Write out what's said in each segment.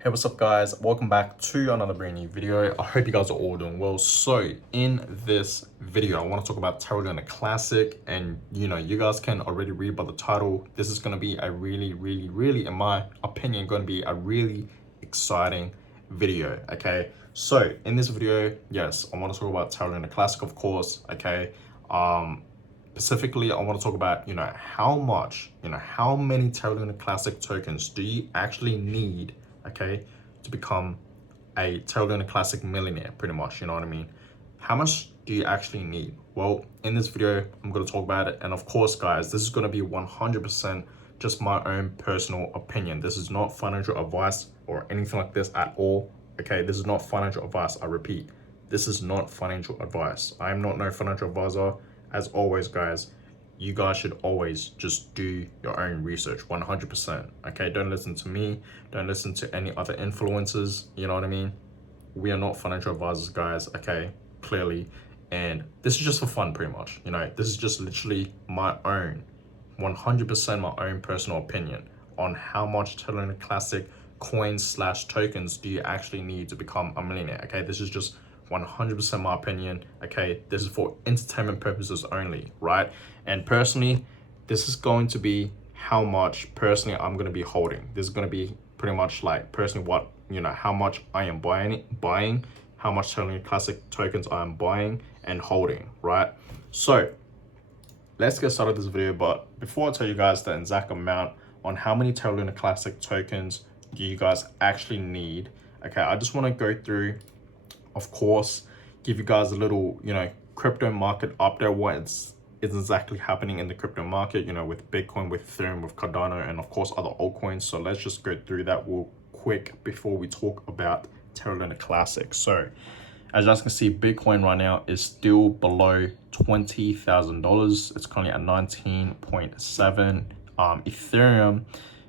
Hey, what's up guys? Welcome back to another brand new video. I hope you guys are all doing well. So in this video, I want to talk about Terra Luna Classic, and you guys can already read by the title. This is going to be a really, in my opinion, going to be a really exciting video. Okay, so in this video, yes, I want to talk about Terra Luna Classic, of course. Okay, specifically, I want to talk about how many Terra Luna Classic tokens do you actually need, okay, to become a Terra Luna Classic millionaire, pretty much, you know what I mean? How much do you actually need? Well, in this video, I'm going to talk about it. And of course, guys, this is going to be 100% just my own personal opinion. This is not financial advice or anything like this at all. Okay, this is not financial advice. I repeat, this is not financial advice. I am not no financial advisor. As always, guys, you guys should always just do your own research 100%. Okay, don't listen to me, don't listen to any other influencers, you know what I mean? We are not financial advisors, guys, okay, clearly. And this is just for fun, pretty much. This is just literally my own 100% my own personal opinion on how much Terra Luna Classic coins slash tokens do you actually need to become a millionaire. Okay, this is just 100% my opinion. Okay, this is for entertainment purposes only, right? And personally, this is going to be how much personally I'm going to be holding. This is going to be pretty much like personally what, how much I am buying, how much Terra Luna Classic tokens I am buying and holding, right? So let's get started this video. But before I tell you guys the exact amount on how many Terra Luna Classic tokens do you guys actually need, okay, I just want to go through, of course, give you guys a little, crypto market update, what is exactly happening in the crypto market, with Bitcoin, with Ethereum, with Cardano, and of course other altcoins. So let's just go through that real quick before we talk about Terra Luna Classic. So as you guys can see, Bitcoin right now is still below $20,000. It's currently at 19.7. Ethereum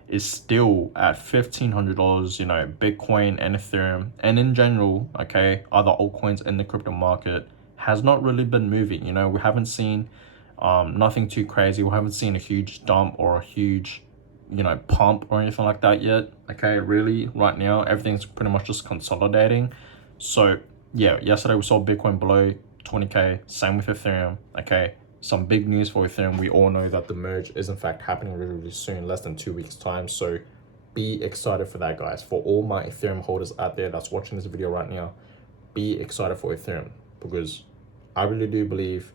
is still at $1,500. Bitcoin and Ethereum, and in general, okay, other altcoins in the crypto market has not really been moving. We haven't seen nothing too crazy. We haven't seen a huge dump or a huge pump or anything like that yet. Okay, really, right now everything's pretty much just consolidating. So yeah, yesterday we saw Bitcoin below 20K, same with Ethereum. Okay, some big news for Ethereum. We all know that the merge is in fact happening really soon, less than 2 weeks time. So be excited for that, guys. For all my Ethereum holders out there that's watching this video right now, be excited for Ethereum, because I really do believe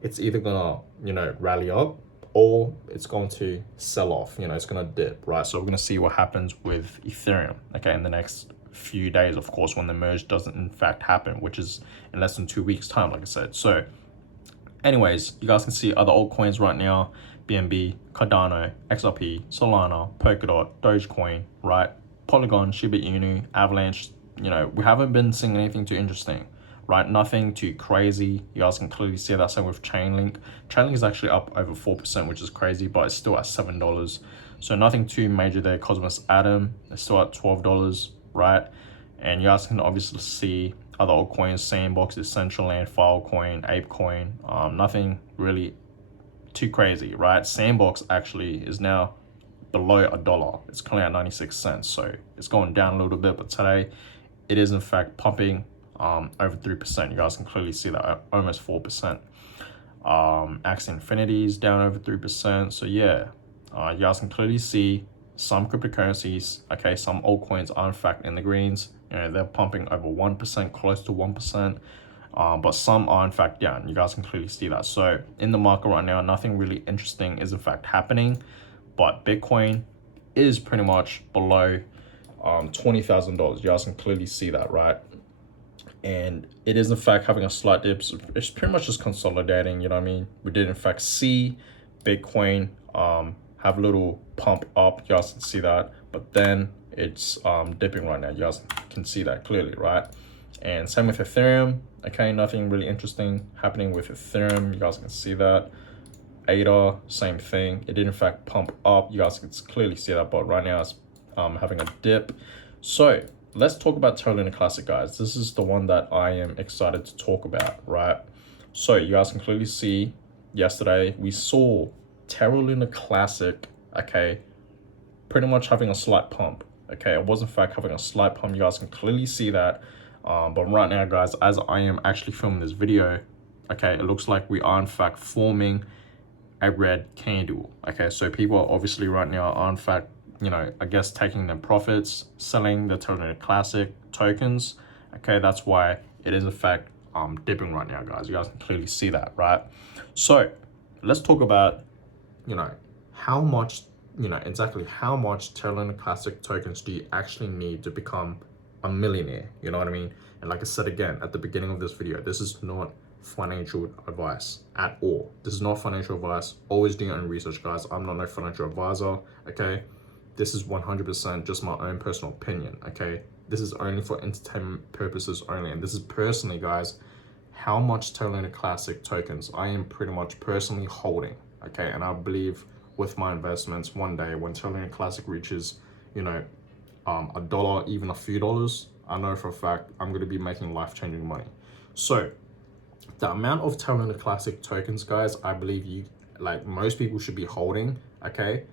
it's either gonna rally up or it's going to sell off. It's gonna dip, right? So we're gonna see what happens with Ethereum, okay, in the next few days, of course, when the merge doesn't in fact happen, which is in less than 2 weeks time, like I said. So anyways, you guys can see other altcoins right now: BNB, Cardano, XRP, Solana, Polkadot, Dogecoin, right? Polygon, Shiba Inu, Avalanche. We haven't been seeing anything too interesting, right? Nothing too crazy. You guys can clearly see that. Same with Chainlink. Chainlink is actually up over 4%, which is crazy, but it's still at $7. So nothing too major there. Cosmos Atom is still at $12, right? And you guys can obviously see other altcoins: Sandbox, Essentialland, Filecoin, ApeCoin. Nothing really too crazy, right? Sandbox actually is now below $1. It's currently at 96 cents, so it's going down a little bit, but today it is in fact pumping over 3%. You guys can clearly see that, almost 4%. Axie Infinity is down over 3%. So yeah, you guys can clearly see some cryptocurrencies, okay, some altcoins are in fact in the greens. They're pumping over 1%, close to 1%. But some are in fact down. You guys can clearly see that. So in the market right now, nothing really interesting is in fact happening, but Bitcoin is pretty much below $20,000. You guys can clearly see that, right? And it is in fact having a slight dip. It's pretty much just consolidating, you know what I mean? We did in fact see Bitcoin have a little pump up. You guys can see that, but then it's dipping right now. You guys can see that clearly, right? And same with Ethereum. Okay, nothing really interesting happening with Ethereum. You guys can see that. ADA, same thing. It did in fact pump up. You guys can clearly see that, but right now it's having a dip. So let's talk about Terra Luna Classic, guys. This is the one that I am excited to talk about, right? So you guys can clearly see yesterday we saw Terra Luna Classic, okay, pretty much having a slight pump, Okay, it was in fact having a slight pump. You guys can clearly see that. But right now, guys, as I am actually filming this video, okay, it looks like we are in fact forming a red candle. Okay, so people are obviously right now are in fact, you know, I guess taking their profits, selling the Terra Luna Classic tokens. Okay, that's why it is in fact dipping right now, guys. You guys can clearly see that, right? So let's talk about, you know, how much, you know, exactly how much Terra Luna Classic tokens do you actually need to become a millionaire? You know what I mean? And like I said again at the beginning of this video, this is not financial advice at all. This is not financial advice. Always do your own research, guys. I'm not no financial advisor, okay? This is 100% just my own personal opinion, okay? This is only for entertainment purposes only. And this is personally, guys, how much Terra Luna Classic tokens I am pretty much personally holding, okay? And I believe with my investments, one day when Terra Luna Classic reaches, you know, $1, even a few dollars, I know for a fact I'm going to be making life-changing money. So the amount of Terra Luna Classic tokens, guys, I believe you, like most people should be holding, okay,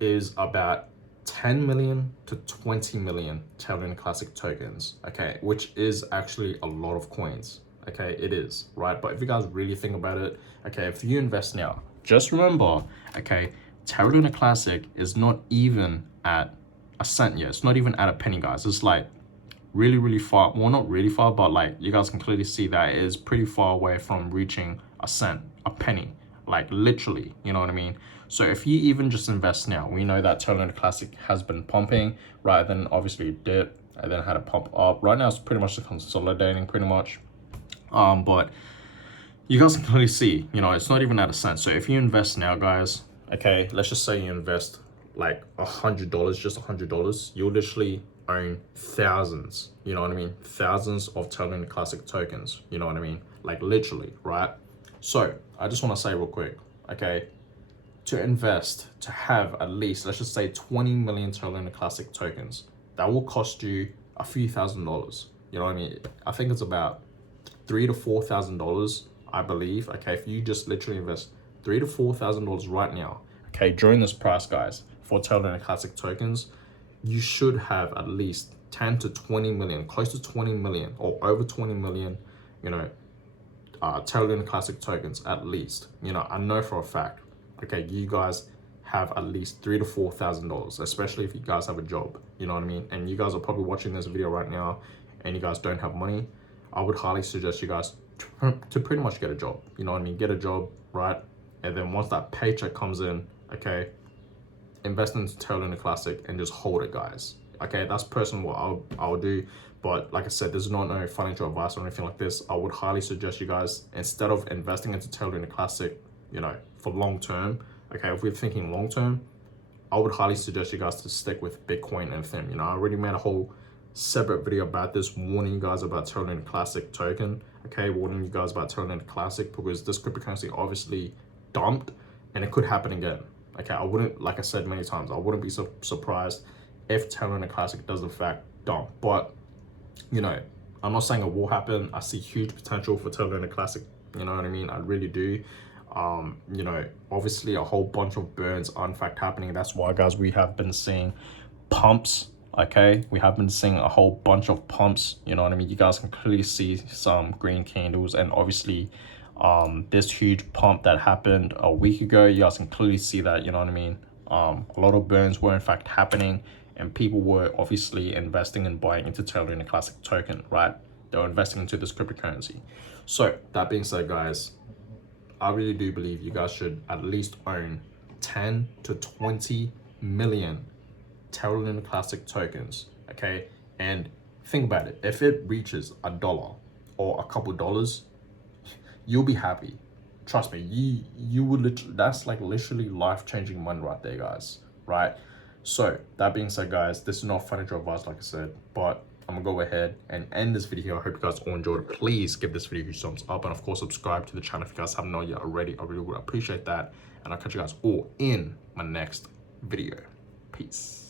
is about 10 million to 20 million Terra Luna Classic tokens, okay, which is actually a lot of coins, okay, it is, right? But if you guys really think about it, okay, if you invest now, just remember, okay, Terra Luna Classic is not even at a cent yet. It's not even at a penny, guys. It's like really far, well, not really far, but like you guys can clearly see that it is pretty far away from reaching a cent, a penny, like literally, you know what I mean? So if you even just invest now, we know that Terra Luna Classic has been pumping, right? Then obviously it dipped and then had a pump up. Right now it's pretty much consolidating pretty much. But you guys can clearly see, you know, it's not even at a cent. So if you invest now, guys, okay, let's just say you invest like $100, just $100, you'll literally own thousands, you know what I mean? Thousands of Terra Luna Classic tokens, you know what I mean? Like literally, right? So I just want to say real quick, okay, to invest, to have at least, let's just say 20 million Terra Luna Classic tokens, that will cost you a few $1,000s, you know what I mean? I think it's about $3,000 to $4,000, I believe, okay? If you just literally invest $3,000 to $4,000 right now, okay, during this price, guys, for Terra Luna Classic tokens, you should have at least 10 to 20 million, close to 20 million or over 20 million, you know, Terra Luna Classic tokens at least. You know, I know for a fact, okay, you guys have at least $3,000 to $4,000, especially if you guys have a job, you know what I mean? And you guys are probably watching this video right now and you guys don't have money. I would highly suggest you guys to pretty much get a job, you know what I mean? Get a job, right? And then once that paycheck comes in, okay, invest into Terra Luna Classic and just hold it, guys. Okay, that's personally what I would do. But like I said, there's not no financial advice or anything like this. I would highly suggest you guys, instead of investing into Terra Luna Classic, you know, for long term, okay, if we're thinking long term, I would highly suggest you guys to stick with Bitcoin and Ethereum. You know, I already made a whole separate video about this, warning you guys about Terra Luna Classic token, okay, warning you guys about Terra Luna Classic, because this cryptocurrency obviously dumped and it could happen again. Okay, I wouldn't, like I said many times, I wouldn't be so surprised if Terra Luna Classic does in fact dump. But, you know, I'm not saying it will happen. I see huge potential for Terra Luna Classic, you know what I mean? I really do. You know, obviously a whole bunch of burns are in fact happening. That's why, guys, we have been seeing pumps, okay? We have been seeing a whole bunch of pumps, you know what I mean? You guys can clearly see some green candles, and obviously this huge pump that happened a week ago, you guys can clearly see that, you know what I mean? A lot of burns were in fact happening, and people were obviously investing and buying into Terra Luna Classic token, right? They were investing into this cryptocurrency. So that being said, guys, I really do believe you guys should at least own 10 to 20 million Terra Luna Classic tokens, okay? And think about it, if it reaches $1 or a couple dollars, you'll be happy. Trust me, you would literally, that's like literally life-changing money right there, guys, right? So that being said, guys, this is not financial advice, like I said, but I'm gonna go ahead and end this video. I hope you guys all enjoyed it. Please give this video a huge thumbs up, and of course subscribe to the channel if you guys haven't known yet already. I really would appreciate that, and I'll catch you guys all in my next video. Peace.